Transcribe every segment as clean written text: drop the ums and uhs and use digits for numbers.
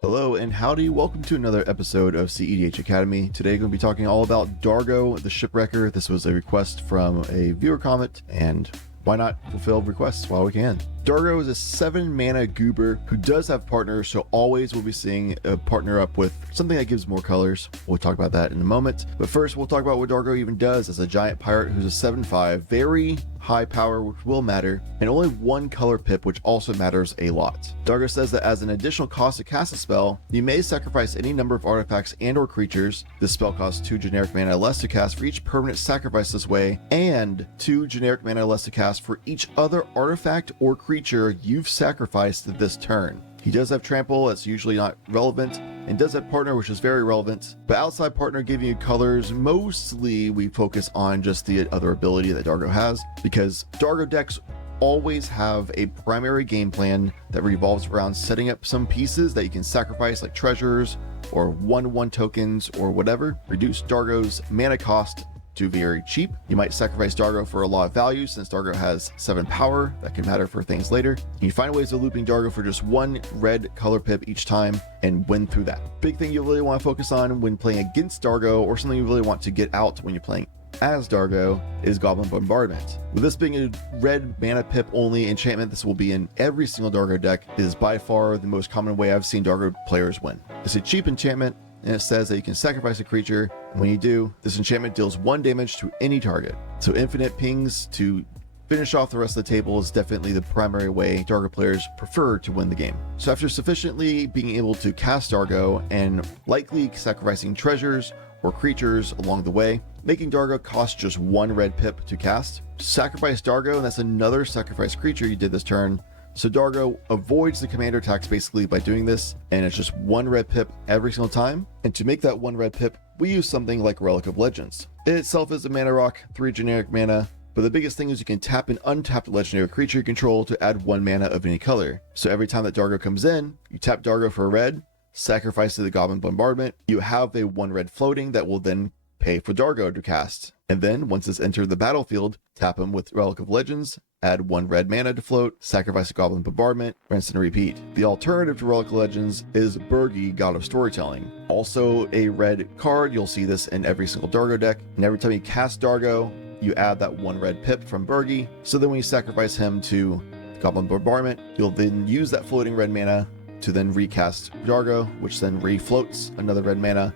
Hello and howdy, welcome to another episode of cEDH Academy. Today I'm going to be talking all about Dargo the Shipwrecker. This was a request from a viewer comment, and why not fulfill requests while we can. Dargo is a 7 mana goober who does have partners, so always we'll be seeing a partner up with something that gives more colors. We'll talk about that in a moment. But first we'll talk about what Dargo even does as a giant pirate who's a 7/5, very high power, which will matter, and only one color pip, which also matters a lot. Dargo says that as an additional cost to cast a spell, you may sacrifice any number of artifacts and or creatures. This spell costs 2 generic mana less to cast for each permanent sacrifice this way, and 2 generic mana less to cast for each other artifact or creature you've sacrificed this turn. He does have trample, that's usually not relevant, and does have partner, which is very relevant. But outside partner giving you colors, mostly we focus on just the other ability that Dargo has, because Dargo decks always have a primary game plan that revolves around setting up some pieces that you can sacrifice, like treasures or 1/1 tokens or whatever. Reduce Dargo's mana cost to very cheap. You might sacrifice Dargo for a lot of value, since Dargo has 7 power that can matter for things later. You find ways of looping Dargo for just 1 red color pip each time and win through that. Big thing you really want to focus on when playing against Dargo, or something you really want to get out when you're playing as Dargo, is Goblin Bombardment. With this being a red mana pip only enchantment, this will be in every single Dargo deck. It is by far the most common way I've seen Dargo players win. It's a cheap enchantment, and it says that you can sacrifice a creature. When you do, this enchantment deals 1 damage to any target. So infinite pings to finish off the rest of the table is definitely the primary way Dargo players prefer to win the game. So after sufficiently being able to cast Dargo and likely sacrificing treasures or creatures along the way, making Dargo cost just 1 red pip to cast, sacrifice Dargo, and that's another sacrifice creature you did this turn. So Dargo avoids the commander tax basically by doing this, and it's just 1 red pip every single time. And to make that 1 red pip, we use something like Relic of Legends. It itself is a mana rock, 3 generic mana, but the biggest thing is you can tap an untapped legendary creature you control to add 1 mana of any color. So every time that Dargo comes in, you tap Dargo for a red, sacrifice to the Goblin Bombardment, you have a 1 red floating that will then pay for Dargo to cast. And then once it's entered the battlefield, tap him with Relic of Legends, add 1 red mana to float, sacrifice a Goblin Bombardment, rinse and repeat. The alternative to Relic of Legends is Bergi, God of Storytelling. Also a red card, you'll see this in every single Dargo deck, and every time you cast Dargo, you add that 1 red pip from Bergi. So then when you sacrifice him to Goblin Bombardment, you'll then use that floating red mana to then recast Dargo, which then refloats another red mana,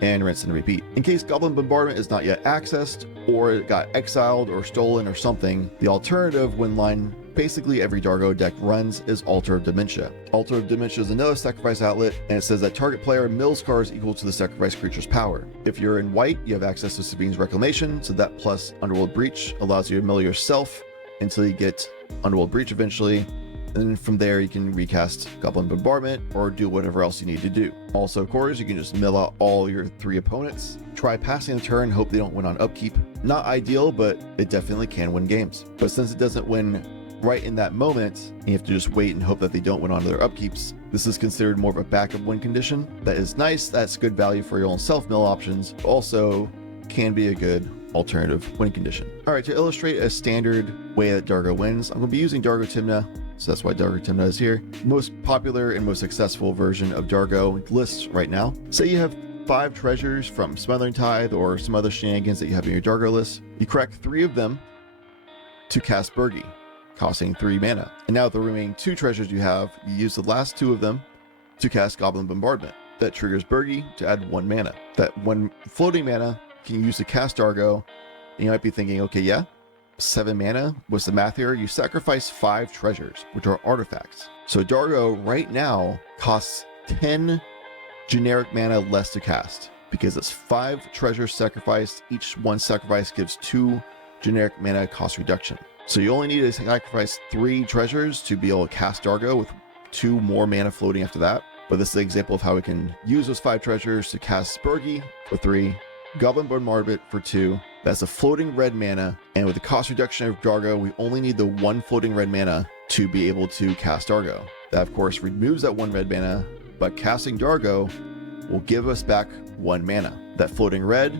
and rinse and repeat. In case Goblin Bombardment is not yet accessed, or it got exiled or stolen or something, the alternative when line basically every Dargo deck runs is Altar of Dementia. Altar of Dementia is another sacrifice outlet, and it says that target player mills cards equal to the sacrifice creature's power. If you're in white, you have access to Sabine's Reclamation, so that plus Underworld Breach allows you to mill yourself until you get Underworld Breach eventually. And then from there you can recast Goblin Bombardment or do whatever else you need to do. Also, of course, you can just mill out all your 3 opponents, try passing the turn, hope they don't win on upkeep. Not ideal, but it definitely can win games. But since it doesn't win right in that moment, and you have to just wait and hope that they don't win on their upkeeps, this is considered more of a backup win condition. That is nice, that's good value for your own self-mill options, but also can be a good alternative win condition. Alright, to illustrate a standard way that Dargo wins, I'm going to be using Dargo Timna. So that's why Dargo Timna is here. Most popular and most successful version of Dargo lists right now. Say you have 5 treasures from Smothering Tithe or some other shenanigans that you have in your Dargo list. You crack 3 of them to cast Bergi, costing 3 mana. And now the remaining 2 treasures you have, you use the last 2 of them to cast Goblin Bombardment. That triggers Bergi to add 1 mana. That 1 floating mana you can use to cast Dargo. And you might be thinking, okay, yeah, 7 mana, what's the math here? You sacrifice 5 treasures, which are artifacts. So Dargo right now costs 10 generic mana less to cast, because it's 5 treasures sacrificed. Each one sacrifice gives 2 generic mana cost reduction. So you only need to sacrifice 3 treasures to be able to cast Dargo, with 2 more mana floating after that. But this is an example of how we can use those 5 treasures to cast Bergi for 3, Goblin Bombardment for 2. That's a floating red mana, and with the cost reduction of Dargo, we only need the 1 floating red mana to be able to cast Dargo. That of course removes that 1 red mana, but casting Dargo will give us back 1 mana. That floating red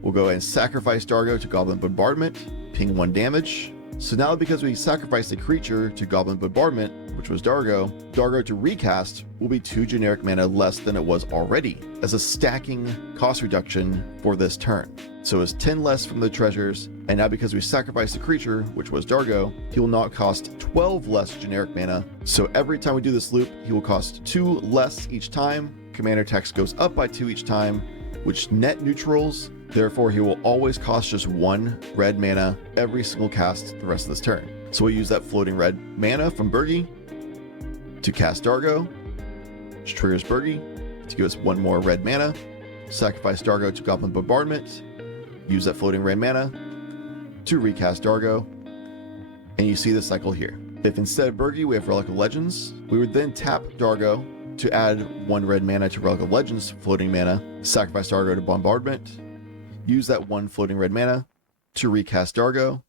will go ahead and sacrifice Dargo to Goblin Bombardment, ping 1 damage. So now because we sacrificed a creature to Goblin Bombardment, which was Dargo, Dargo to recast will be 2 generic mana less than it was already, as a stacking cost reduction for this turn. So it's 10 less from the treasures, and now because we sacrificed the creature, which was Dargo, he will not cost 12 less generic mana. So every time we do this loop, he will cost 2 less each time. Commander text goes up by 2 each time, which net neutrals. Therefore, he will always cost just 1 red mana every single cast the rest of this turn. So we'll use that floating red mana from Birgi to cast Dargo, which triggers Birgi to give us 1 more red mana. Sacrifice Dargo to Goblin Bombardment, use that floating red mana to recast Dargo, and you see the cycle here. If instead of Birgi we have Relic of Legends, we would then tap Dargo to add 1 red mana to Relic of Legends floating mana, sacrifice Dargo to Bombardment, use that 1 floating red mana to recast Dargo,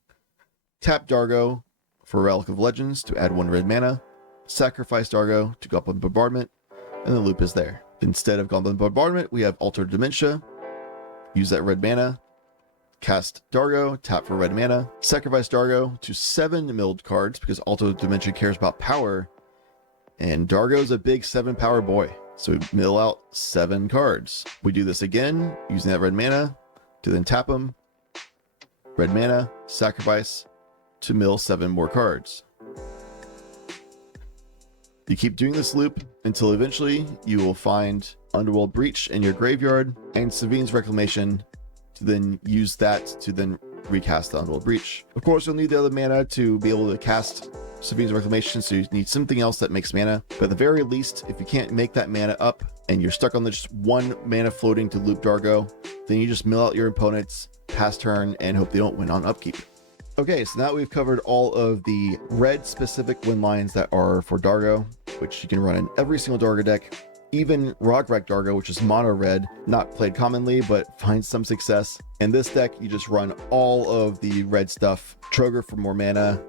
tap Dargo for Relic of Legends to add 1 red mana, sacrifice Dargo to Goblin Bombardment, and the loop is there. Instead of Goblin Bombardment, we have Altered Dementia, use that red mana, cast Dargo, tap for red mana, sacrifice Dargo to 7 milled cards because Altered Dementia cares about power, and Dargo's a big 7 power boy, so we mill out 7 cards. We do this again using that red mana to then tap him, red mana, sacrifice to mill 7 more cards. You keep doing this loop until eventually you will find Underworld Breach in your graveyard and Savine's Reclamation to then use that to then recast the Underworld Breach. Of course, you'll need the other mana to be able to cast Savine's Reclamation, so you need something else that makes mana. But at the very least, if you can't make that mana up and you're stuck on just 1 mana floating to loop Dargo, then you just mill out your opponents past turn and hope they don't win on upkeep. Okay, so now we've covered all of the red specific win lines that are for Dargo, which you can run in every single Dargo deck. Even Rograk Dargo, which is mono red, not played commonly, but finds some success. In this deck, you just run all of the red stuff. Troger for more mana,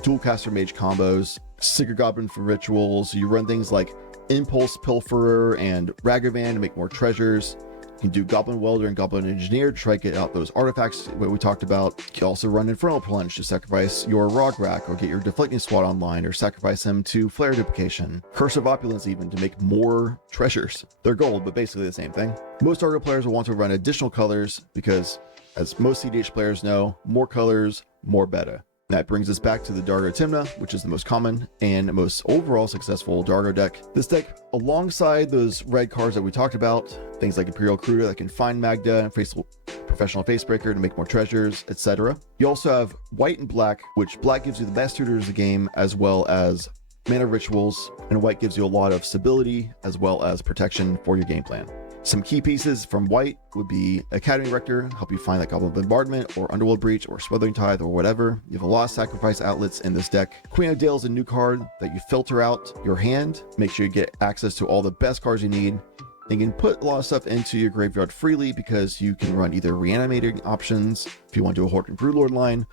Dualcaster Mage combos, Sigurd Goblin for rituals. You run things like Impulse Pilferer and Ragavan to make more treasures. You can do Goblin Welder and Goblin Engineer to try to get out those artifacts that we talked about. You can also run Infernal Plunge to sacrifice your Rograk or get your Deflecting Squad online, or sacrifice him to Flare Duplication. Curse of Opulence even to make more treasures. They're gold, but basically the same thing. Most Dargo players will want to run additional colors because, as most cEDH players know, more colors, more beta. That brings us back to the Dargo Timna, which is the most common and most overall successful Dargo deck. This deck, alongside those red cards that we talked about, things like Imperial Cruda that can find Magda and Professional Facebreaker to make more treasures, etc. You also have white and black, which black gives you the best tutors of the game, as well as mana rituals, and white gives you a lot of stability as well as protection for your game plan. Some key pieces from white would be Academy Rector, help you find that Goblin Bombardment or Underworld Breach or Smothering Tithe or whatever. You have a lot of sacrifice outlets in this deck. Queen of Dale is a new card that you filter out your hand. Make sure you get access to all the best cards you need. And you can put a lot of stuff into your graveyard freely because you can run either reanimating options if you want to do a Horde and Broodlord line,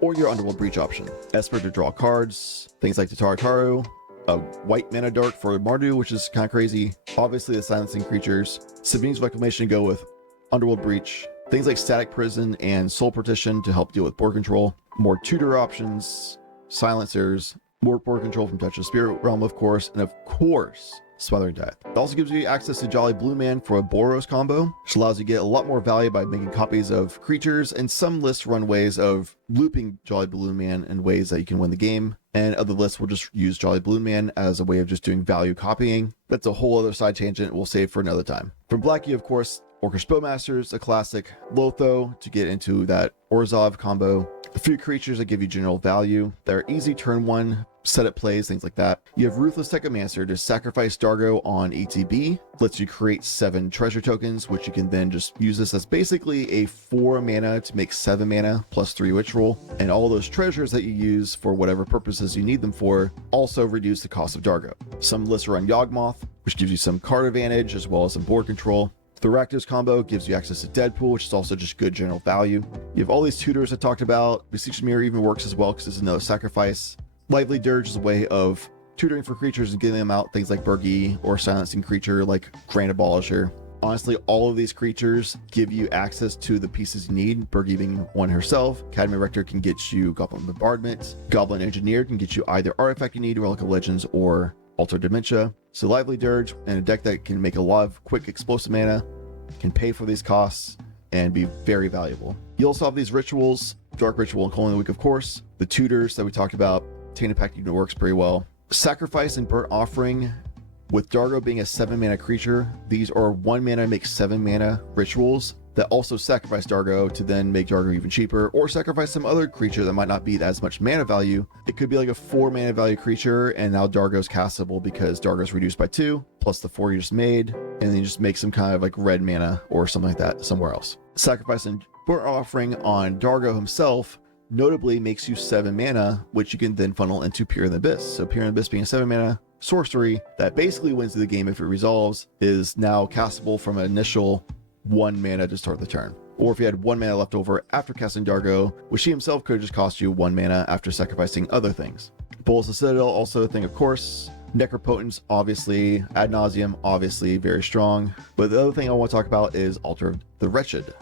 or your Underworld Breach option. Esper to draw cards, things like the Tartaru, a white mana dart for Mardu, which is kind of crazy. Obviously the silencing creatures. Savine's Reclamation go with Underworld Breach. Things like Static Prison and Soul Partition to help deal with board control. More tutor options, silencers, more board control from Touch of Spirit Realm, of course, and of course, Smothering Tithe. It also gives you access to Jolly Blue Man for a Boros combo, which allows you to get a lot more value by making copies of creatures, and some lists run ways of looping Jolly Blue Man in ways that you can win the game, and other lists will just use Jolly Blue Man as a way of just doing value copying. That's a whole other side tangent we'll save for another time. From Blackie, of course, Orcish Bowmasters, a classic. Lotho to get into that Orzhov combo. A few creatures that give you general value. They're easy turn 1 setup plays, things like that. You have Ruthless Technomancer to sacrifice Dargo on ETB. Lets you create 7 treasure tokens, which you can then just use this as basically a 4 mana to make 7 mana plus 3 ritual. And all those treasures that you use for whatever purposes you need them for also reduce the cost of Dargo. Some lists run Yawgmoth, which gives you some card advantage as well as some board control. The Rakdos combo gives you access to Deadpool, which is also just good general value. You have all these tutors I talked about. Beseeching Mirror even works as well because it's another sacrifice. Lively Dirge is a way of tutoring for creatures and getting them out, things like Birgi, or silencing creature like Grand Abolisher. Honestly, all of these creatures give you access to the pieces you need. Bergie being one herself. Academy Rector can get you Goblin Bombardment. Goblin Engineer can get you either artifact you need, Relic of Legends, or Alter Dementia. So Lively Dirge and a deck that can make a lot of quick explosive mana can pay for these costs and be very valuable. You also have these rituals, Dark Ritual and Calling the Weak, of course. The tutors that we talked about, Tainted Pact unit works pretty well. Sacrifice and Burnt Offering. With Dargo being a 7 mana creature, these are 1 mana make 7 mana rituals that also sacrifice Dargo to then make Dargo even cheaper, or sacrifice some other creature that might not be as much mana value. It could be like a 4 mana value creature, and now Dargo's castable because Dargo's reduced by 2, plus the 4 you just made, and then you just make some kind of like red mana or something like that somewhere else. Sacrifice and Burnt Offering on Dargo himself notably makes you 7 mana, which you can then funnel into Peer in the Abyss. So Peer in the Abyss being a 7 mana sorcery that basically wins the game if it resolves, is now castable from an initial 1 mana to start the turn. Or if you had 1 mana left over after casting Dargo, which he himself could just cost you 1 mana after sacrificing other things. Bolus the Citadel, also a thing, of course. Necropotence, obviously. Ad Nauseam, obviously very strong. But the other thing I want to talk about is Altar the Wretched.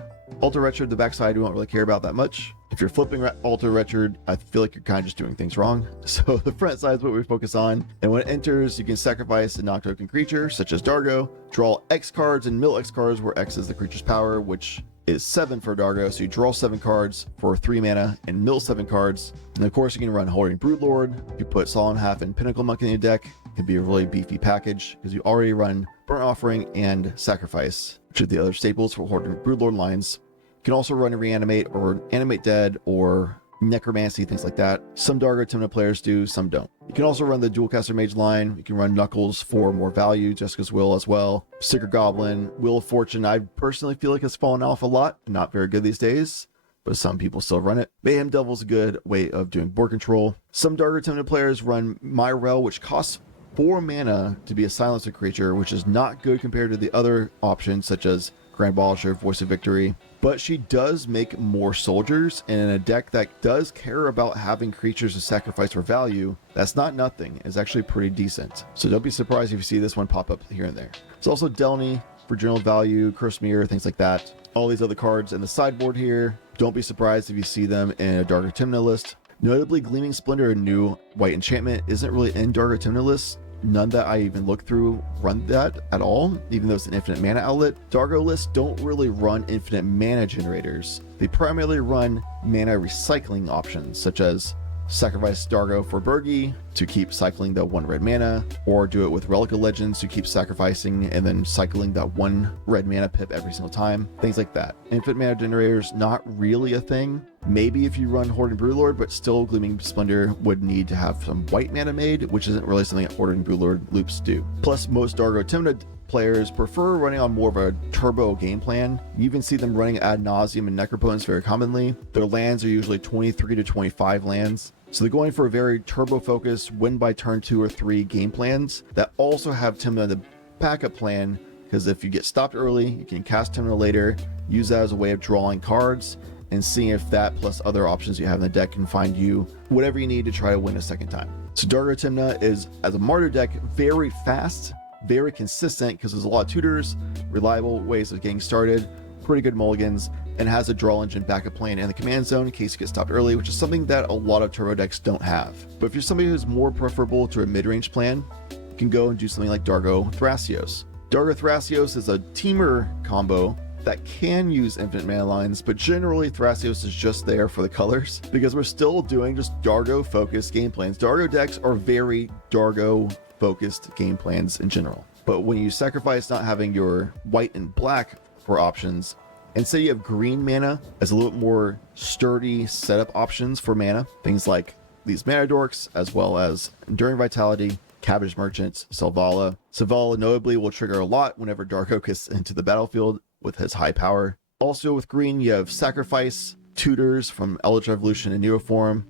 Altar Wretched, the backside we won't really care about that much. If you're flipping Altar Wretched, I feel like you're kind of just doing things wrong. So the front side is what we focus on. And when it enters, you can sacrifice a non-token creature, such as Dargo, draw X cards and mill X cards, where X is the creature's power, which is 7 for Dargo. So you draw 7 cards for 3 mana and mill 7 cards. And of course, you can run Hoarding Broodlord. You put Solemn Half and Pinnacle Monk in your deck. It can be a really beefy package because you already run Burnt Offering and Sacrifice, which are the other staples for Hoarding Broodlord lines. You can also run Reanimate or Animate Dead or Necromancy, things like that. Some Dargo Timna players do, some don't. You can also run the Dualcaster Mage line. You can run Knuckles for more value, Jessica's Will as well. Sticker Goblin, Wheel of Fortune, I personally feel like it's fallen off a lot. Not very good these days, but some people still run it. Mayhem Devil's a good way of doing board control. Some Dargo Timna players run Myrel, which costs 4 mana to be a silencer creature, which is not good compared to the other options such as Grand Abolisher, Voice of Victory. But she does make more soldiers, and in a deck that does care about having creatures to sacrifice for value, that's not nothing. It's actually pretty decent. So don't be surprised if you see this one pop up here and there. There's also Delny for general value, Curse Mirror, things like that. All these other cards in the sideboard here, don't be surprised if you see them in a Dargo Timna list. Notably, Gleaming Splendor, a new white enchantment, isn't really in Dargo Timna lists. None that I even look through run that at all, even though it's an infinite mana outlet. Dargo lists don't really run infinite mana generators. They primarily run mana recycling options, such as sacrifice Dargo for Bergie to keep cycling the 1 red mana, or do it with Relic of Legends to keep sacrificing and then cycling that 1 red mana pip every single time. Things like that. Infinite mana generators, not really a thing. Maybe if you run Hoarding Broodlord, but still Gleaming Splendor would need to have some white mana made, which isn't really something that Hoarding Broodlord loops do. Plus, most Dargo Timna players prefer running on more of a turbo game plan. You even see them running Ad Nauseam and Necropotence very commonly. Their lands are usually 23 to 25 lands. So they're going for a very turbo-focused, win by turn 2 or 3 game plans that also have Timna in the backup plan, because if you get stopped early, you can cast Timna later, use that as a way of drawing cards, and seeing if that plus other options you have in the deck can find you whatever you need to try to win a second time. So Dargo Timna is, as a Martyr deck, very fast, very consistent, because there's a lot of tutors, reliable ways of getting started, pretty good mulligans, and has a draw engine backup plan in the command zone in case you get stopped early, which is something that a lot of turbo decks don't have. But if you're somebody who's more preferable to a mid-range plan, you can go and do something like Dargo Thrasios. Dargo Thrasios is a teamer combo that can use infinite mana lines, but generally Thrasios is just there for the colors, because we're still doing just Dargo focused game plans. Dargo decks are very Dargo focused game plans in general. But when you sacrifice not having your white and black for options, and say you have green mana as a little more sturdy setup options for mana, things like these Mana Dorks, as well as Enduring Vitality, Cabbage Merchants, Selvala. Selvala notably will trigger a lot whenever Dargo gets into the battlefield with his high power. Also with green, you have Sacrifice, Tutors from Eldritch Revolution and Neoform,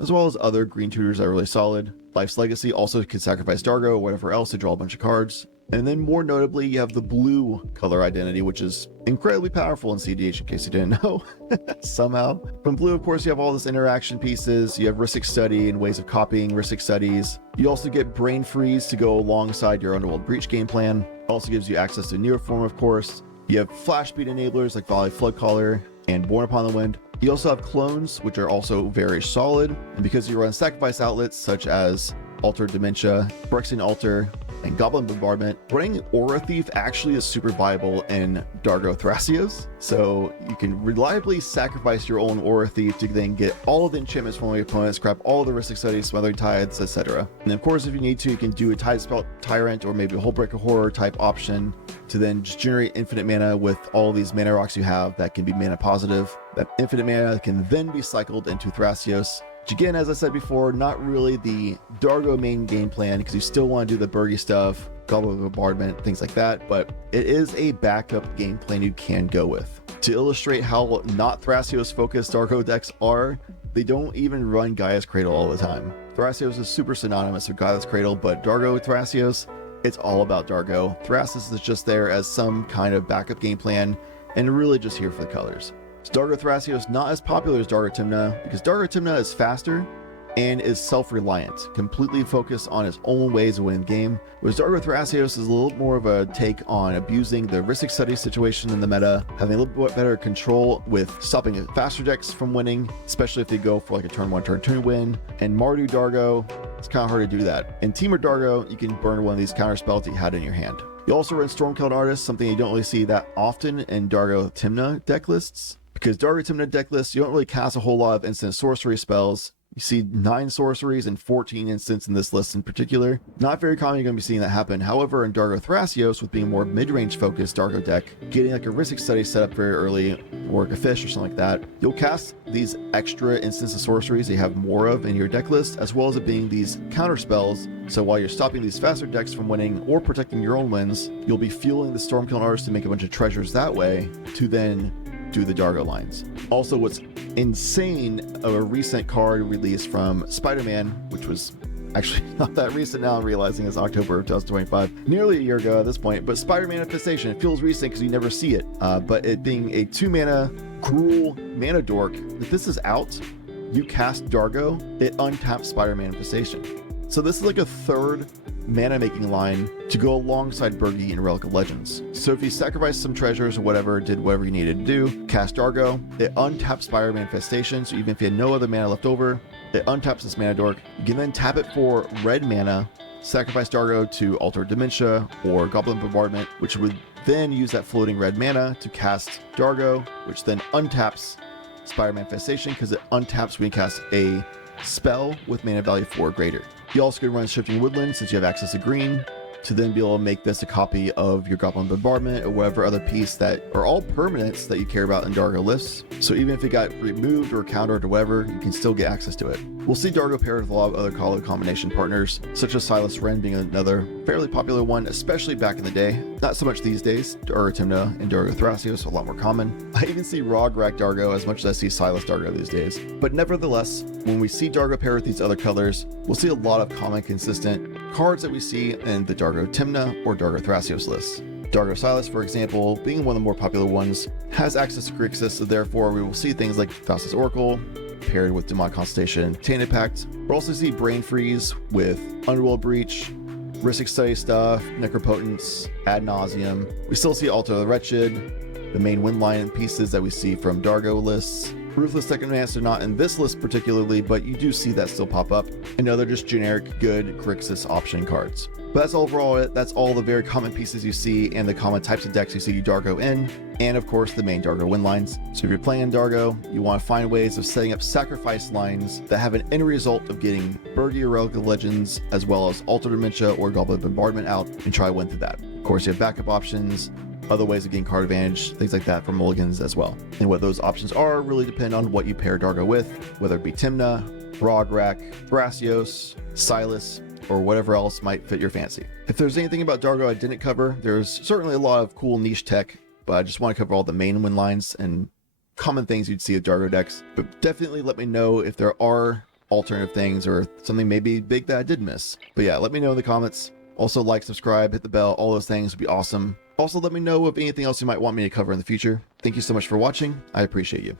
as well as other green tutors that are really solid. Life's Legacy also can sacrifice Dargo or whatever else to draw a bunch of cards. And then more notably, you have the blue color identity, which is incredibly powerful in cEDH in case you didn't know. Somehow. From blue, of course, you have all this interaction pieces. You have Rhystic Study and ways of copying Rhystic Studies. You also get Brain Freeze to go alongside your Underworld Breach game plan. It also gives you access to Neoform, of course. You have flash speed enablers like Volley Floodcaller and Born Upon the Wind. You also have clones, which are also very solid. And because you run sacrifice outlets such as Altered Dementia, Phyrexian Altar, and Goblin Bombardment, running Aura Thief actually is super viable in Dargo Thrasios. So you can reliably sacrifice your own Aura Thief to then get all of the enchantments from your opponent, scrap all of the Rhystic Studies, Smothering Tides, etc. And of course, if you need to, you can do a Tide Spell Tyrant or maybe a Hullbreaker Horror type option to then just generate infinite mana with all these mana rocks you have that can be mana positive. That infinite mana can then be cycled into Thrasios. Which again, as I said before, not really the Dargo main game plan because you still want to do the Burgy stuff, Goblin Bombardment, things like that, but it is a backup game plan you can go with. To illustrate how not Thrasios focused Dargo decks are, they don't even run Gaia's Cradle all the time. Thrasios is super synonymous with Gaia's Cradle, but Dargo Thrasios, it's all about Dargo. Thrasios is just there as some kind of backup game plan and really just here for the colors. Dargo Thrasios not as popular as Dargo Timna because Dargo Timna is faster and is self-reliant, completely focused on its own ways of winning the game, whereas Dargo Thrasios is a little more of a take on abusing the Rhystic Study situation in the meta, having a little bit better control with stopping faster decks from winning, especially if they go for like a turn 1, turn 2 win. And Mardu Dargo, it's kind of hard to do that. In Temur Dargo, you can burn one of these counter spells that you had in your hand. You also run Stormcloud Artist, something you don't really see that often in Dargo Timna deck lists. Because Dargo Timna deck lists, you don't really cast a whole lot of instant sorcery spells. You see 9 sorceries and 14 instants in this list in particular. Not very common you're going to be seeing that happen. However, in Dargo Thrasios, with being more mid-range focused Dargo deck, getting like a Rhystic Study set up very early, or like a fish or something like that, you'll cast these extra instants of sorceries that you have more of in your deck list, as well as it being these counter spells. So while you're stopping these faster decks from winning or protecting your own wins, you'll be fueling the Stormcloud Artist to make a bunch of treasures that way to then do the Dargo lines. Also, what's insane of a recent card release from Spider-Man, which was actually not that recent now, I'm realizing it's October of 2025, nearly a year ago at this point, but Spider-Man Infestation, it feels recent because you never see it, but it being a 2-mana Cruel Mana Dork, if this is out, you cast Dargo, it untaps Spider-Man Infestation. So this is like a third mana making line to go alongside Burgy and Relic of Legends. So if you sacrifice some treasures or whatever, did whatever you needed to do, cast Dargo, it untaps Spider-Man Infestation, so even if you had no other mana left over, it untaps this mana dork. You can then tap it for red mana, sacrifice Dargo to Alter Dementia or Goblin Bombardment, which would then use that floating red mana to cast Dargo, which then untaps Spider-Man Infestation because it untaps when you cast a spell with mana value 4 or greater. You also can run Shifting Woodland since you have access to green to then be able to make this a copy of your Goblin Bombardment or whatever other piece that are all permanents that you care about in Dargo lists. So even if it got removed or countered or whatever, you can still get access to it. We'll see Dargo paired with a lot of other color combination partners, such as Silas Wren being another fairly popular one, especially back in the day. Not so much these days. Dargo Timna and Dargo Thrasios are a lot more common. I even see Rograk Dargo as much as I see Silas Dargo these days. But nevertheless, when we see Dargo paired with these other colors, we'll see a lot of common consistent cards that we see in the Dargo Timna or Dargo Thrasios lists. Dargo Silas, for example, being one of the more popular ones, has access to Grixis, so therefore we will see things like Thassa's Oracle paired with Demonic Consultation and Tainted Pact. We'll also see Brain Freeze with Underworld Breach, Rhystic Study stuff, Necropotence, Ad Nauseam. We still see Altar of the Wretched, the main win line pieces that we see from Dargo lists. Ruthless Necromancer not in this list particularly, but you do see that still pop up. And other just generic good Grixis option cards. But that's overall it. That's all the very common pieces you see and the common types of decks you see Dargo in, and of course the main Dargo win lines. So if you're playing Dargo, you want to find ways of setting up sacrifice lines that have an end result of getting Burgy or Relic of Legends, as well as Alter Dementia or Goblin Bombardment out, and try to win through that. Of course, you have backup options, other ways of getting card advantage, things like that from mulligans as well. And what those options are really depend on what you pair Dargo with, whether it be Timna, Rograk, Thrasios, Silas, or whatever else might fit your fancy. If there's anything about Dargo I didn't cover, there's certainly a lot of cool niche tech, but I just want to cover all the main win lines and common things you'd see at Dargo decks. But definitely let me know if there are alternative things or something maybe big that I did miss. But yeah, let me know in the comments. Also, like, subscribe, hit the bell, all those things would be awesome. Also, let me know of anything else you might want me to cover in the future. Thank you so much for watching. I appreciate you.